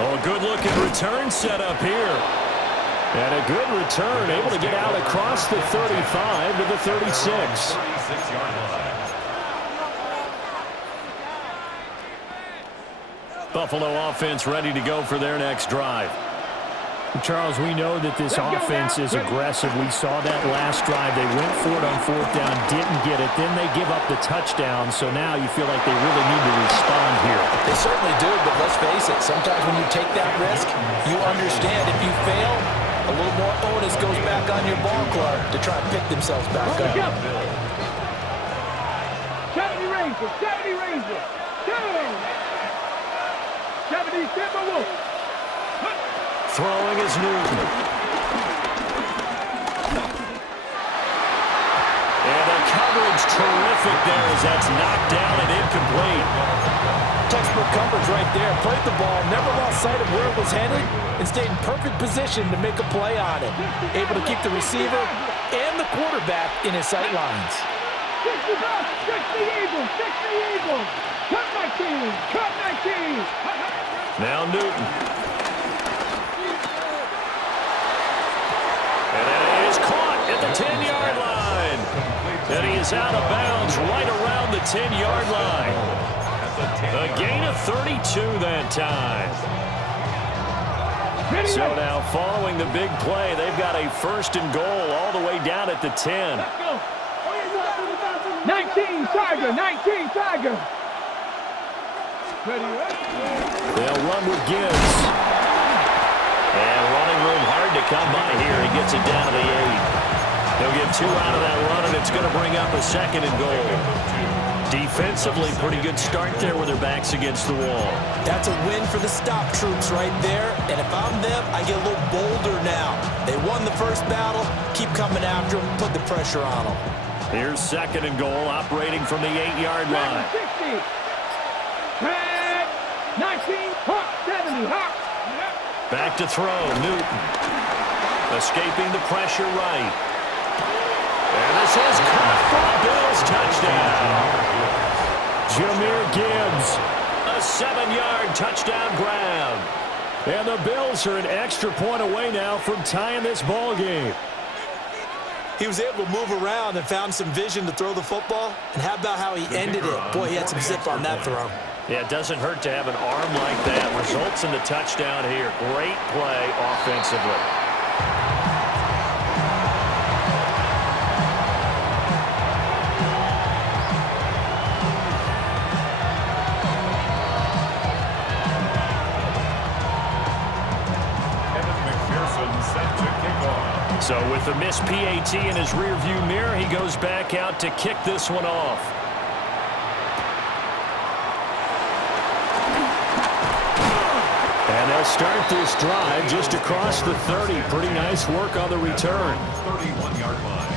Oh, a good-looking return set up here. And a good return, able to get out across the 35 to the 36. Buffalo offense ready to go for their next drive. Charles, we know that this offense is aggressive. We saw that last drive. They went for it on fourth down, didn't get it. Then they give up the touchdown, so now you feel like they really need to respond here. They certainly do, but let's face it. Sometimes when you take that risk, you understand if you fail, a little more onus goes back on your ball club to try and pick themselves back up. 70 Rangers, 70 Rangers, 70 Timberwolves. Throwing is Newton. And the coverage terrific there as that's knocked down and incomplete. Textbook coverage right there. Played the ball, never lost sight of where it was headed, and stayed in perfect position to make a play on it. Able to keep the receiver and the quarterback in his sight lines. 60 Eagles, 60 Eagles. Cut my team, cut my team. Now Newton. And it is caught at the 10-yard line. And he is out of bounds right around the 10-yard line. A gain of 32 that time. So now following the big play, they've got a first and goal all the way down at the 10. 19 Tiger, 19 Tiger. They'll run with Gibbs. And running room hard to come by here. He gets it down to the 8. They'll get 2 out of that run, and it's going to bring up a second and goal. Defensively, pretty good start there with their backs against the wall. That's a win for the stop troops right there. And if I'm them, I get a little bolder now. They won the first battle. Keep coming after them. Put the pressure on them. Here's second and goal, operating from the 8-yard line. 60. 19, Hawk, 70, Hawk. Back to throw, Newton. Escaping the pressure right. And this is caught for a Bills touchdown. Jahmyr Gibbs, a 7-yard touchdown grab. And the Bills are an extra point away now from tying this ball game. He was able to move around and found some vision to throw the football. And how about how he ended it? Boy, he had some zip on that throw. Yeah, it doesn't hurt to have an arm like that. Results in the touchdown here. Great play offensively. So with the missed PAT in his rearview mirror, he goes back out to kick this one off. And they'll start this drive just across the 30. Pretty nice work on the return. 31-yard line.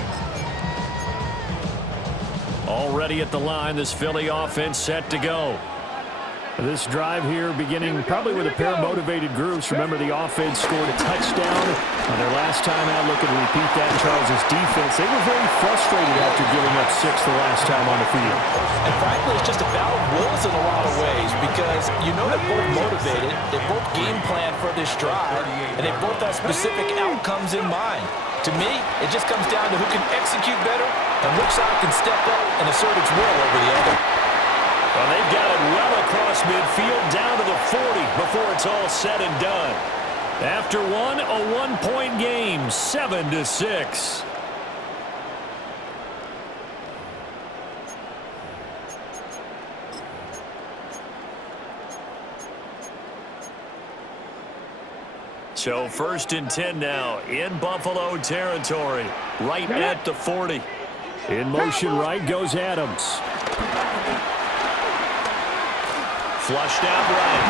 Already at the line, this Philly offense set to go. This drive here beginning probably with a pair of motivated groups. Remember, the offense scored a touchdown on their last time out. Looking to repeat that. Charles' defense, they were very frustrated after giving up 6 the last time on the field. And frankly, it's just a battle of wills in a lot of ways because you know they're both motivated. They both game plan for this drive, and they both have specific outcomes in mind. To me, it just comes down to who can execute better and which side can step up and assert its will over the other. Well, they've got it well across midfield down to the 40 before it's all said and done. After one, a one-point game, 7-6. So first and 10 now in Buffalo territory, right at the 40. In motion right goes Adams. Flushed out right.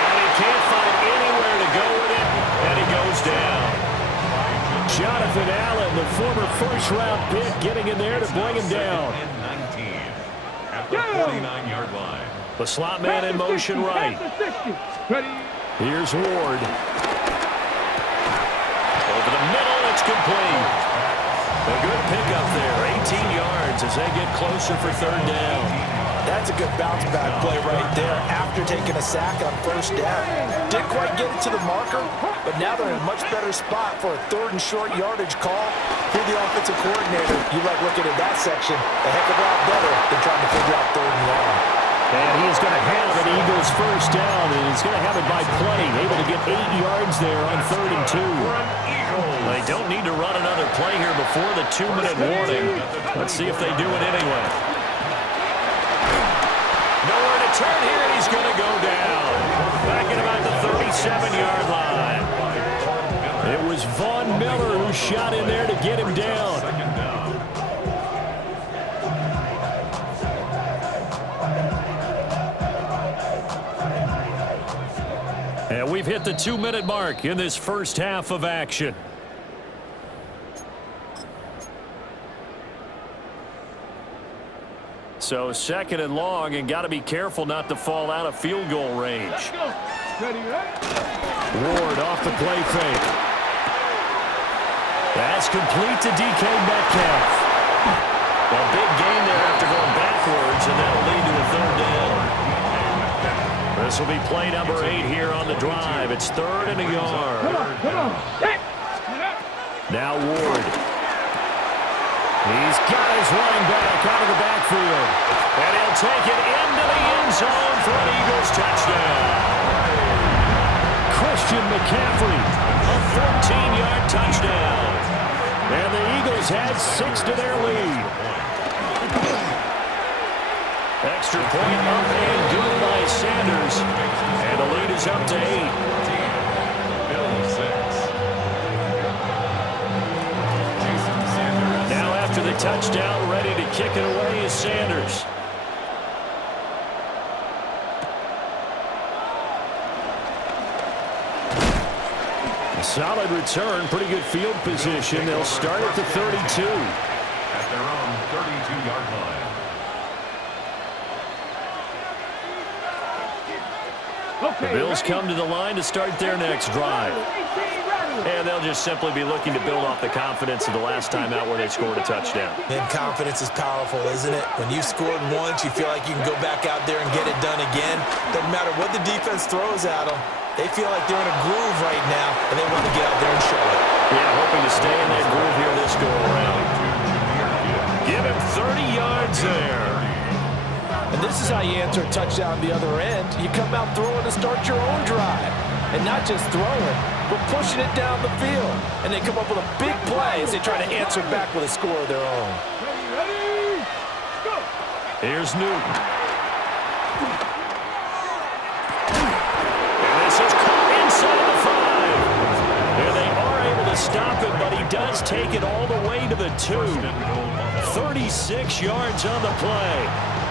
And he can't find anywhere to go with it, and he goes down. Jonathan Allen, the former first-round pick, getting in there to bring him down. At the 49-yard line. The slot man in motion right. Here's Ward. Over the middle, it's complete. A good pickup there, 18 yards as they get closer for third down. That's a good bounce back play right there after taking a sack on first down. Didn't quite get it to the marker, but now they're in a much better spot for a 3rd and short yardage call. If you're the offensive coordinator, you like looking at that section a heck of a lot better than trying to figure out 3rd and long. And he is going to have an Eagles first down, and he's going to have it by play. Able to get 8 yards there on 3rd and 2. They don't need to run another play here before the 2-minute warning. Let's see if they do it anyway. Nowhere to turn here, and he's going to go down. Back at about the 37-yard line. It was Von Miller who shot in there to get him down. And we've hit the 2-minute mark in this first half of action. So 2nd and long, and got to be careful not to fall out of field goal range. Ward off the play fake. That's complete to DK Metcalf. A big gain there after going backwards, and that'll lead to a 3rd down. This will be play number 8 here on the drive. It's 3rd and a yard. Come on. Now Ward. He's got his running back out of the backfield. And he'll take it into the end zone for an Eagles touchdown. Christian McCaffrey, a 14-yard touchdown. And the Eagles had 6 to their lead. Extra point up and good by Sanders. And the lead is up to 8. After the touchdown, ready to kick it away is Sanders. A solid return, pretty good field position. They'll start at the 32. At their own 32-yard line. The Bills come to the line to start their next drive. And they'll just simply be looking to build off the confidence of the last time out where they scored a touchdown. And confidence is powerful, isn't it? When you've scored once, you feel like you can go back out there and get it done again. Doesn't matter what the defense throws at them. They feel like they're in a groove right now, and they want to get out there and show it. Yeah, hoping to stay in that groove here this go-around. Give him 30 yards there. And this is how you answer a touchdown the other end. You come out throwing to start your own drive. And not just throwing, but pushing it down the field. And they come up with a big play as they try to answer back with a score of their own. Ready, go! Here's Newton. And this is caught inside the 5. And they are able to stop it, but he does take it all the way to the 2. 36 yards on the play.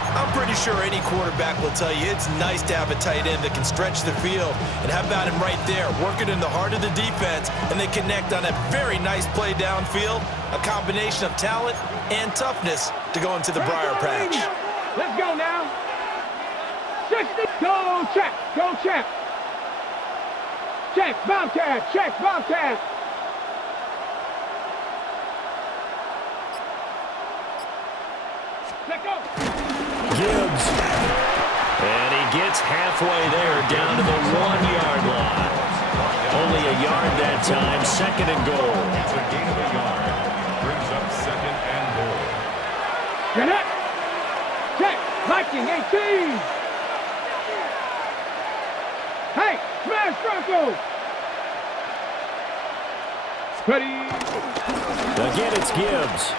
I'm pretty sure any quarterback will tell you it's nice to have a tight end that can stretch the field. And how about him right there, working in the heart of the defense, and they connect on a very nice play downfield, a combination of talent and toughness to go into the briar patch. Let's go now. 60. Go, check. Go, check. Check, Bobcat. Check, Bobcat. Let go. Gibbs. And he gets halfway there down to the 1-yard line. Only a yard that time, 2nd and goal. It's a gain of a yard. Brings up 2nd and goal. Connect. Check. Viking 18. Hey, smash Bronco. Ready. Again, it's Gibbs.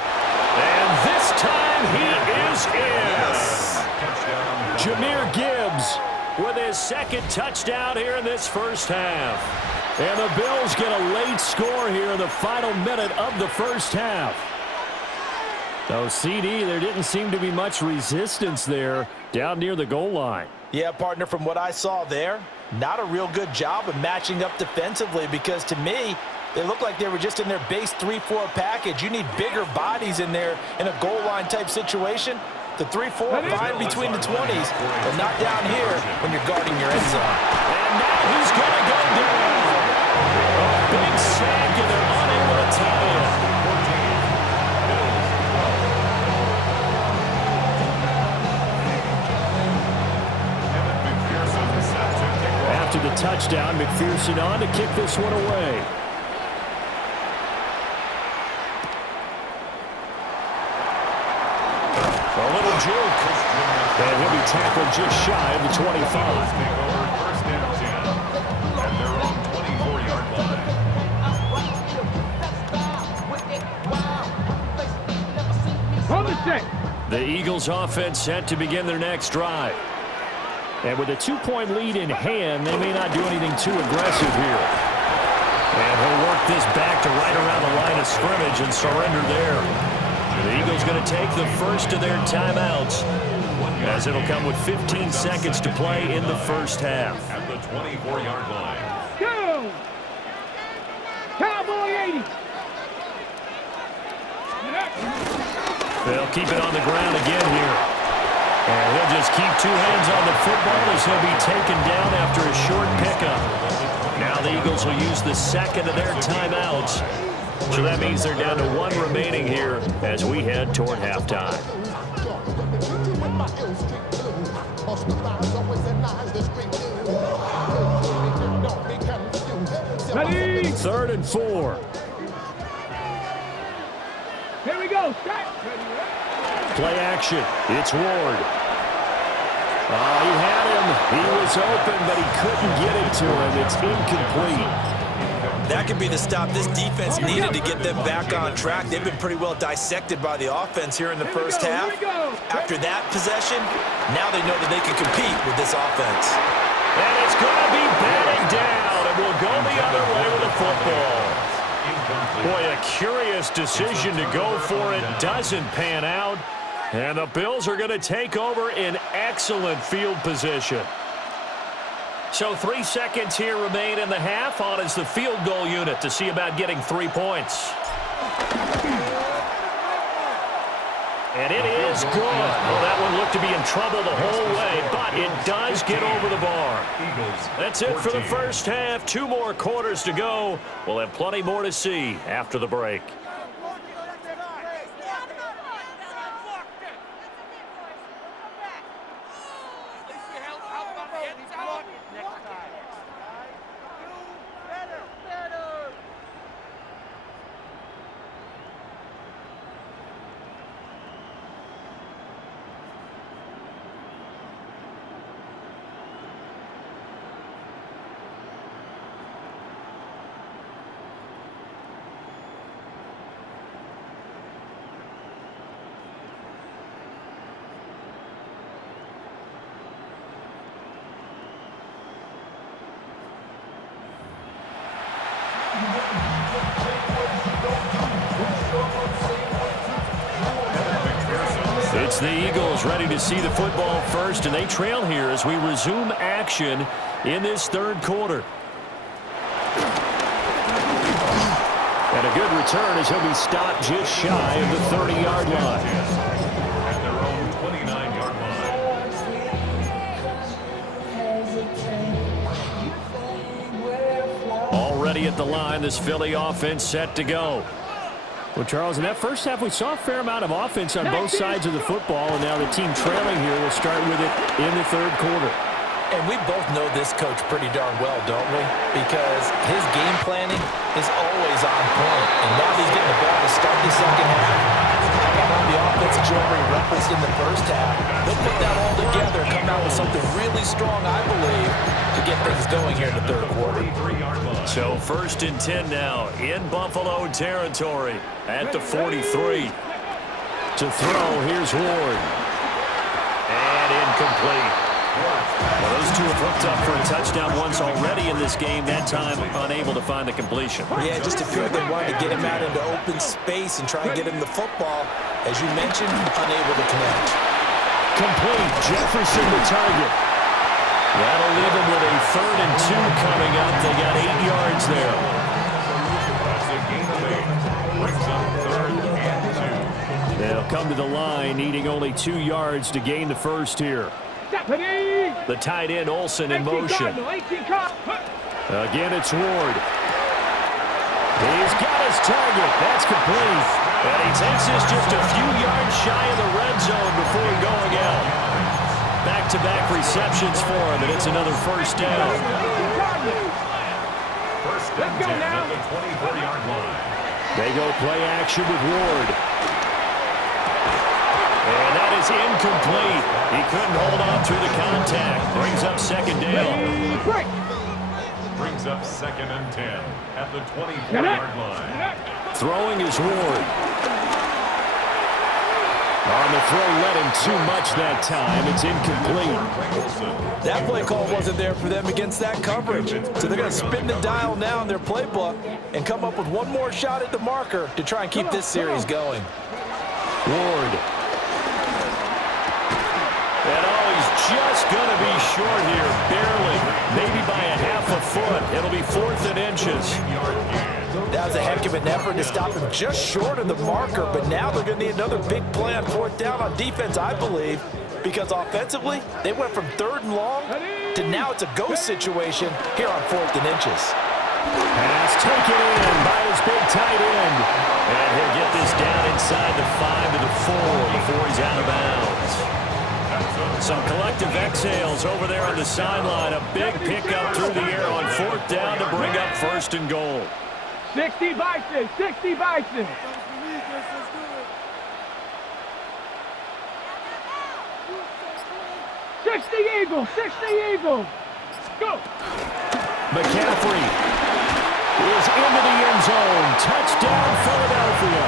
And this time he is in. Jahmyr Gibbs with his 2nd touchdown here in this first half. And the Bills get a late score here in the final minute of the first half. So, CD, there didn't seem to be much resistance there down near the goal line. Yeah, partner, from what I saw there, not a real good job of matching up defensively because to me, they look like they were just in their base 3-4 package. You need bigger bodies in there in a goal line type situation. The 3-4 fine between the 20s, but not down here when you're guarding your end zone. And now he's going to go down. A big sack, and they're unable to tie it. touchdown. McPherson on to kick this one away. A little juke. And he'll be tackled just shy of the 25. Take over first and 10 at their own 24-yard line. Hold the set. The Eagles offense set to begin their next drive. And with a 2-point lead in hand, they may not do anything too aggressive here. And he'll work this back to right around the line of scrimmage and surrender there. The Eagles going to take the first of their timeouts, as it'll come with 15 seconds to play in the first half. At the 24-yard line. Go! Cowboy 80. They'll keep it on the ground again here. And he'll just keep two hands on the football as he'll be taken down after a short pickup. Now the Eagles will use the second of their timeouts. So that means they're down to one remaining here as we head toward halftime. Ready? 3rd and 4. Here we go. Set. Play action. It's Ward. Oh, he had him. He was open, but he couldn't get it to him. It's incomplete. That could be the stop this defense needed to get them back on track. They've been pretty well dissected by the offense here in the first half. After that possession, now they know that they can compete with this offense. And it's going to be batted down, and we'll go the other way with the football. Boy, a curious decision to go for it. Doesn't pan out. And the Bills are going to take over in excellent field position. So 3 seconds here remain in the half. On is the field goal unit to see about getting 3 points. And it is good. Well, that one looked to be in trouble the whole way, but it does get over the bar. That's it for the first half. 2 more quarters to go. We'll have plenty more to see after the break. It's the Eagles ready to see the football first, and they trail here as we resume action in this third quarter. And a good return as he'll be stopped just shy of the 30-yard line. At their own 29-yard line. Already at the line, this Philly offense set to go. Well, Charles, in that first half, we saw a fair amount of offense on both sides of the football, and now the team trailing here will start with it in the third quarter. And we both know this coach pretty darn well, don't we? Because his game planning is always on point. And now he's getting the ball to start the second half. How about all the offense that you already referenced in the first half? They'll put that all together, come out with something really strong, I believe, to get things going here in the third quarter. So 1st and 10 now in Buffalo territory at the 43. To throw, here's Ward. And incomplete. Well, those two have hooked up for a touchdown once already in this game, that time unable to find the completion. Yeah, it just appeared they wanted to get him out into open space and try and get him the football. As you mentioned, unable to connect. Complete. Jefferson the target. That'll leave him with a 3rd and 2 coming up. They got 8 yards there. That's a gain of 8. Brings up 3rd and 2. They'll come to the line, needing only 2 yards to gain the first here. The tight end, Olsen, in motion. Again, it's Ward. He's got his target. That's complete. And he takes this just a few yards shy of the red zone before going out. Back-to-back receptions for him, and it's another first down. First Let's and go 10 now. at the 24-yard line. They go play action with Ward. And that is incomplete. He couldn't hold on through the contact. Brings up second down. Break. Brings up second and 10 at the 24-yard line. Throwing is Ward. On the throw, led him too much that time. It's incomplete. That play call wasn't there for them against that coverage. So they're going to spin the dial now in their playbook and come up with one more shot at the marker to try and keep this series going. Ward. And he's just going to be short here, barely, maybe by a half a foot. It'll be 4th and inches. That was a heck of an effort to stop him just short of the marker, but now they're going to need another big play on 4th down on defense, I believe, because offensively, they went from 3rd and long to now it's a go situation here on 4th and inches. Pass taken in by his big tight end. And he'll get this down inside the 5 to the 4 before he's out of bounds. Some collective exhales over there on the sideline. A big pickup through the air on 4th down to bring up 1st and goal. 60 Bison, 60 Bison. 60 Eagles, 60 Eagles. Go. McCaffrey is into the end zone. Touchdown, Philadelphia.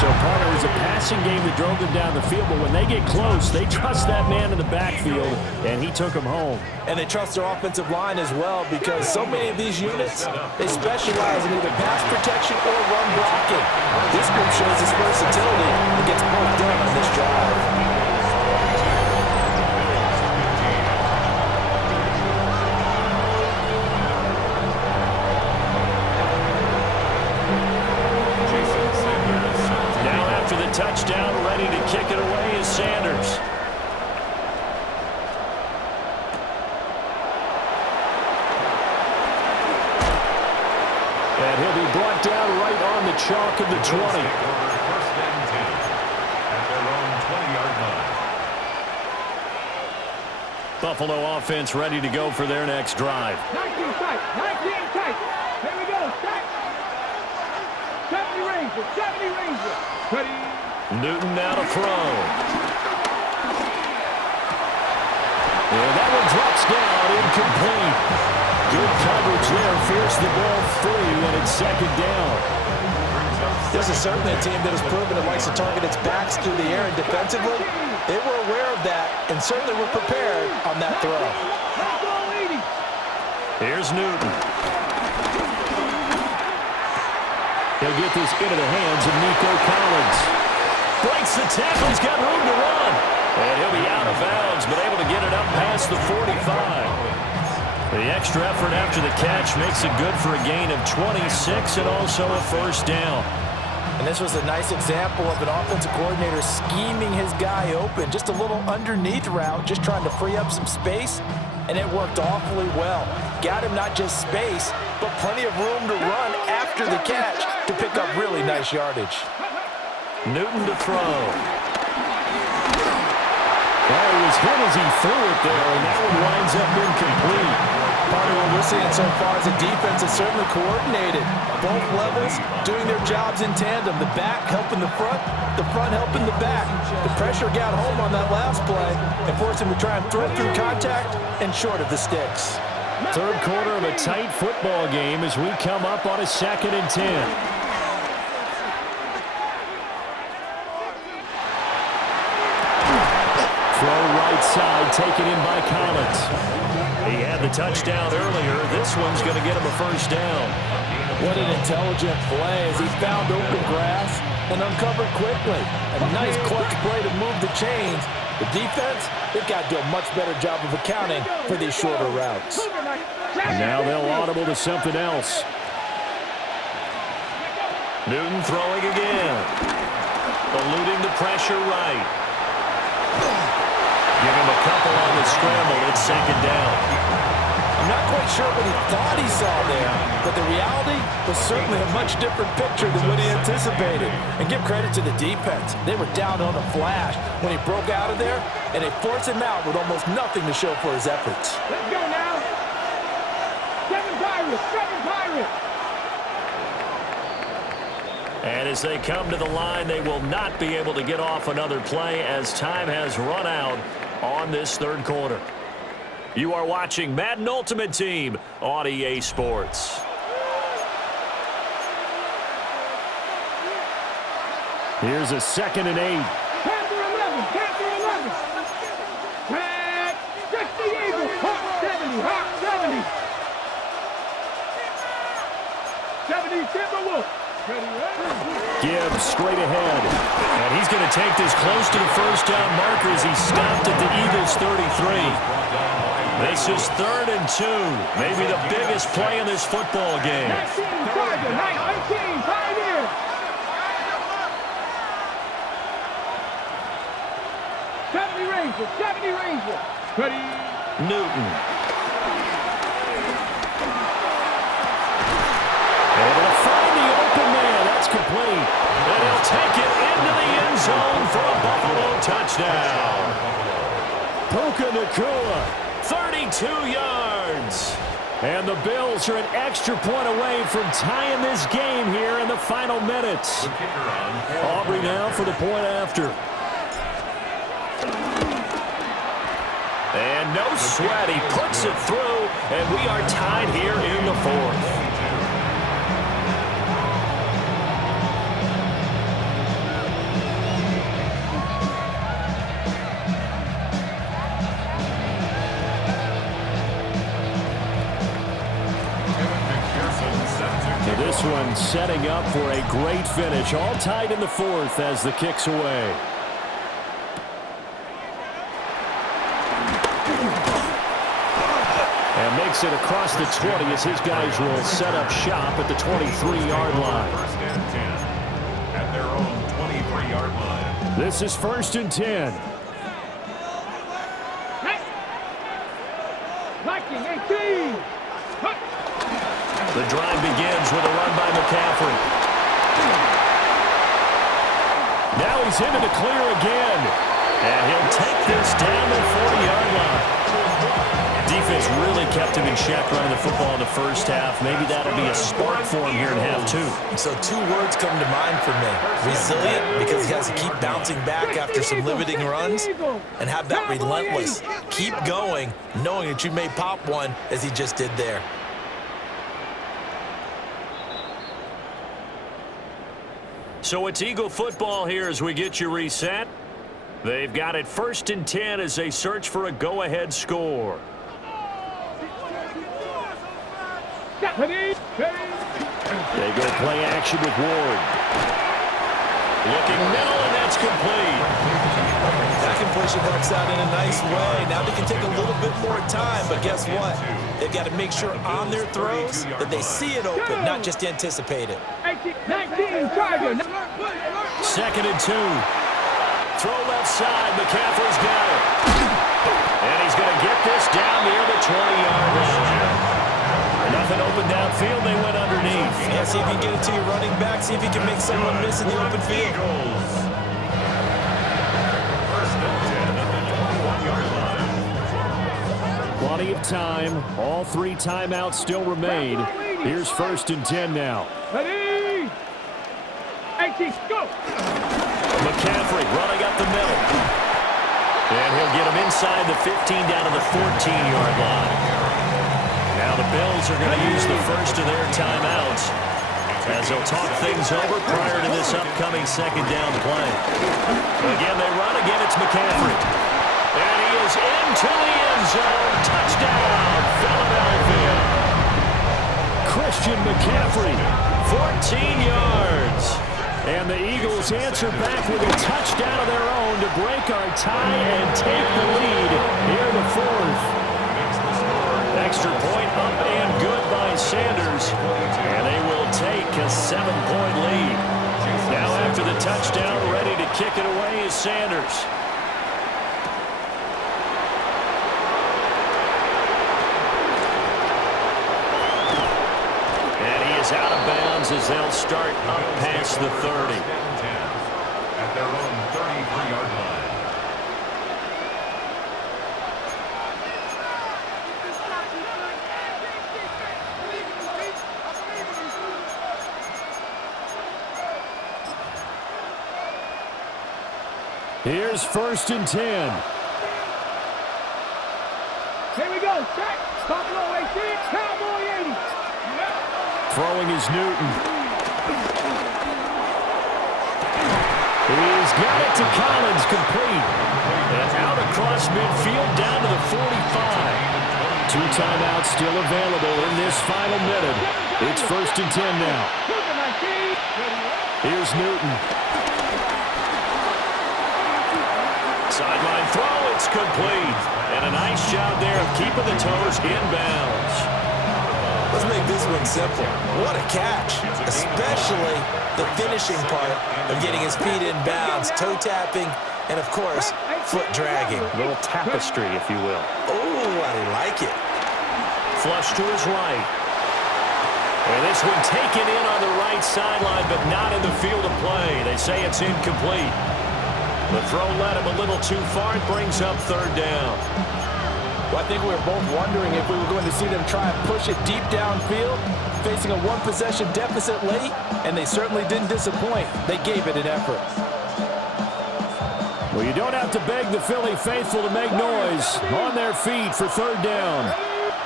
So part of it was a passing game that drove them down the field, but when they get close, they trust that man in the backfield, and he took them home. And they trust their offensive line as well because so many of these units, they specialize in either pass protection or run blocking. This group shows its versatility and gets both done on this drive. Touchdown, ready to kick it away is Sanders. And he'll be brought down right on the chalk of the 20. First and 10 at their own 20-yard line. Buffalo offense ready to go for their next drive. 19 tight, 19 tight. Here we go, tight. 70 Ranger, 70 Ranger. Ready. Newton now to throw. And that one drops down, incomplete. Good coverage there, fears the ball free, and it's 2nd down. This is certainly a team that has proven it likes to target its backs through the air, and defensively, they were aware of that and certainly were prepared on that throw. Let's go, ladies. Here's Newton. He'll get this into the hands of Nico Collins. Breaks the tackle. He's got room to run. And he'll be out of bounds, but able to get it up past the 45. The extra effort after the catch makes it good for a gain of 26 and also a 1st down. And this was a nice example of an offensive coordinator scheming his guy open. Just a little underneath route, just trying to free up some space, and it worked awfully well. Got him not just space, but plenty of room to run after the catch to pick up really nice yardage. Newton to throw. Well, he was hit as he threw it there, and that one winds up incomplete. Part of what we're seeing so far is the defense is certainly coordinated. Both levels doing their jobs in tandem. The back helping the front helping the back. The pressure got home on that last play and forced him to try and throw through contact and short of the sticks. 3rd quarter of a tight football game as we come up on a 2nd and 10. Throw right side, taken in by Collins. He had the touchdown earlier. This one's going to get him a 1st down. What an intelligent play as he found open grass and uncovered quickly. A nice clutch play to move the chains. The defense, they've got to do a much better job of accounting for these shorter routes. And now they'll audible to something else. Newton throwing again. Eluding the pressure right. Give him a couple on the scramble. It's 2nd down. I'm not quite sure what he thought he saw there, but the reality was certainly a much different picture than what he anticipated. And give credit to the defense. They were down on a flash when he broke out of there, and they forced him out with almost nothing to show for his efforts. Let's go now. it. And as they come to the line, they will not be able to get off another play as time has run out on this third quarter. You are watching Madden Ultimate Team on EA Sports. Here's a 2nd and 8. Panther 11. Panther 11. Tag. 60 Eagles. Hawk 70. Hawk 70. 70 Timberwolves. Gibbs straight ahead. And he's going to take this close to the first down marker as he stopped at the Eagles' 33. This is 3rd and 2. Maybe the biggest play in this football game. 19 Charger. 19 Pioneer. Ranger. 70 Ranger. Ready. Newton. Able to find the open man. That's complete. And he'll take it into the end zone for a Buffalo touchdown. Puka Nacua. 32 yards. And the Bills are an extra point away from tying this game here in the final minutes. Aubrey now for the point after. And no sweat. He puts it through, and we are tied here in the 4th. So this one setting up for a great finish. All tied in the 4th as the kick's away. And makes it across the 20 as his guys will set up shop at the 23-yard line. First and 10 at their own 23-yard line. This is 1st and 10. Viking 18. The drive begins with a run by McCaffrey. Now he's into the clear again. And he'll take this down the 40-yard line. Defense really kept him in check running the football in the first half. Maybe that'll be a spark for him here in half 2. So 2 words come to mind for me. Resilient, because he has to keep bouncing back after some limiting runs. And how about relentless? Keep going, knowing that you may pop one as he just did there. So it's Eagle football here as we get you reset. They've got it 1st and 10 as they search for a go-ahead score. They go play action with Ward. Looking middle, and that's complete. That completion helps out in a nice way. Now they can take a little bit more time, but guess what? They've got to make sure on their throws that they see it open, not just anticipate it. 19 Charger. 2nd and 2. Throw left side. McCaffrey's got it. And he's going to get this down near the 20-yard line. Nothing open downfield. They went underneath. Yeah, see if you can get it to your running back. See if you can make someone miss in the open field. First and 10 at the 21-yard line. Plenty of time. All 3 timeouts still remain. Here's 1st and 10 now. Ready. 18, go. McCaffrey running up the middle. And he'll get him inside the 15 down to the 14-yard line. Now the Bills are going to use the first of their timeouts as they'll talk things over prior to this upcoming 2nd down play. Again, they run. Again, it's McCaffrey. And he is into the end zone. Touchdown, Philadelphia. Christian McCaffrey. 14 yards. And the Eagles answer back with a touchdown of their own to break our tie and take the lead here in the 4th. Extra point up and good by Sanders. And they will take a 7-point lead. Now after the touchdown, ready to kick it away is Sanders. And he is out of bounds as they'll start up past the 30. At their own 33-yard line. Here's 1st and 10. Here we go. Stack. Buffalo 18. Cowboy 80. Throwing is Newton. He's got it to Collins, complete. And out across midfield, down to the 45. 2 timeouts still available in this final minute. It's 1st and 10 now. Here's Newton. Sideline throw, it's complete. And a nice job there of keeping the toes in bounds. Let's make this one simple. What a catch, especially the finishing part of getting his feet in bounds, toe tapping, and of course, foot dragging. A little tapestry, if you will. Oh, I like it. Flush to his right. And this one taken in on the right sideline, but not in the field of play. They say it's incomplete. The throw led him a little too far. It brings up 3rd down. Well, I think we were both wondering if we were going to see them try and push it deep downfield, facing a 1-possession deficit late, and they certainly didn't disappoint. They gave it an effort. Well, you don't have to beg the Philly faithful to make noise. On their feet for 3rd down.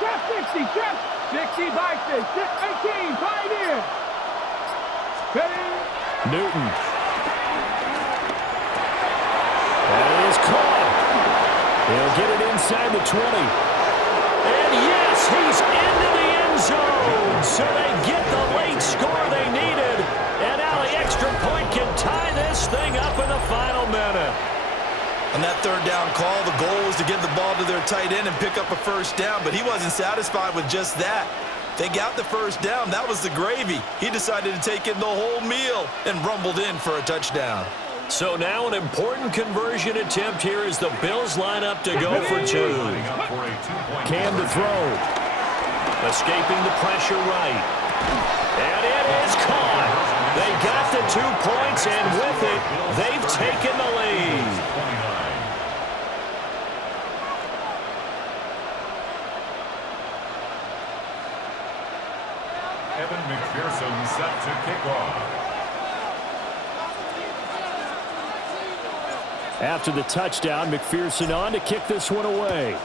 Trap 60. Trap 60 by 18. Pioneer. Newton. That is caught. He'll get it inside the 20. And yes, he's into the end zone. So they get the late score they needed. And now the extra point can tie this thing up in the final minute. On that 3rd down call, the goal was to get the ball to their tight end and pick up a 1st down, but he wasn't satisfied with just that. They got the 1st down. That was the gravy. He decided to take in the whole meal and rumbled in for a touchdown. So now an important conversion attempt here as the Bills line up to go for 2. Cam to throw. Escaping the pressure right. And it is caught. They got the 2 points, and with it, they've taken the lead. Evan McPherson set to kick off. After the touchdown, McPherson on to kick this one away.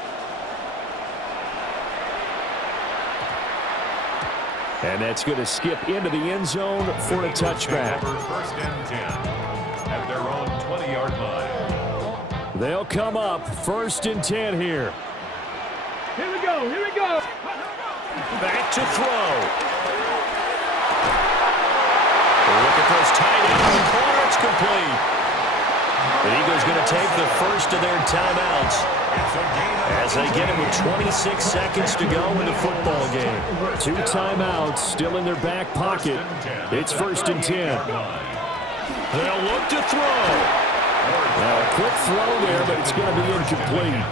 And that's going to skip into the end zone for a touchback. 1st and 10 at their own 20-yard line. They'll come up 1st and 10 here. Here we go. Here we go. Back to throw. Look at those tight ends in the corner. It's complete. The Eagles going to take the first of their timeouts as they get it with 26 seconds to go in the football game. 2 timeouts still in their back pocket. It's 1st and 10. They'll look to throw. Now a quick throw there, but it's going to be incomplete.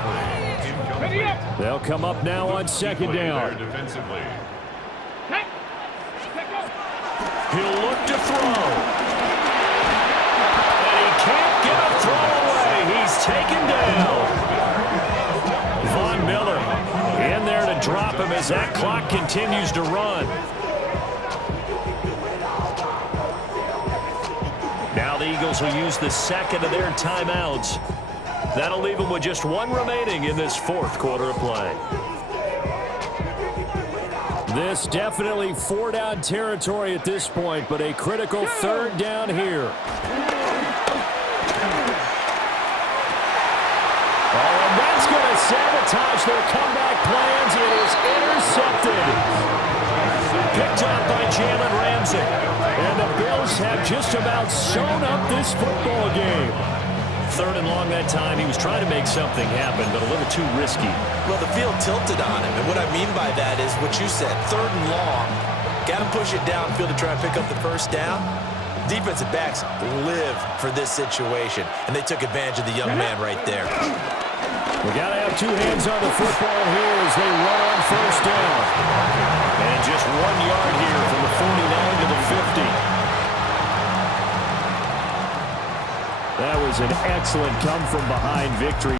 Ready up. They'll come up now on 2nd down. Defensively. He'll look to throw. And he can't get a throw away. He's taken down. Von Miller in there to drop him as that clock continues to run. Now the Eagles will use the 2nd of their timeouts. That'll leave them with just 1 remaining in this 4th quarter of play. This definitely 4-down territory at this point, but a critical 3rd down here. Oh, and that's going to sabotage their comeback plans. It is intercepted. Picked up by Jalen Ramsey. And the Bills have just about sewn up this football game. 3rd and long that time. He was trying to make something happen, but a little too risky. Well, the field tilted on him, and what I mean by that is what you said, 3rd and long. Got to push it downfield to try and pick up the 1st down. Defensive backs live for this situation, and they took advantage of the young man right there. We got to have 2 hands on the football here as they run on 1st down. And just 1 yard here from the 49 to the 50. That was an excellent come-from-behind victory.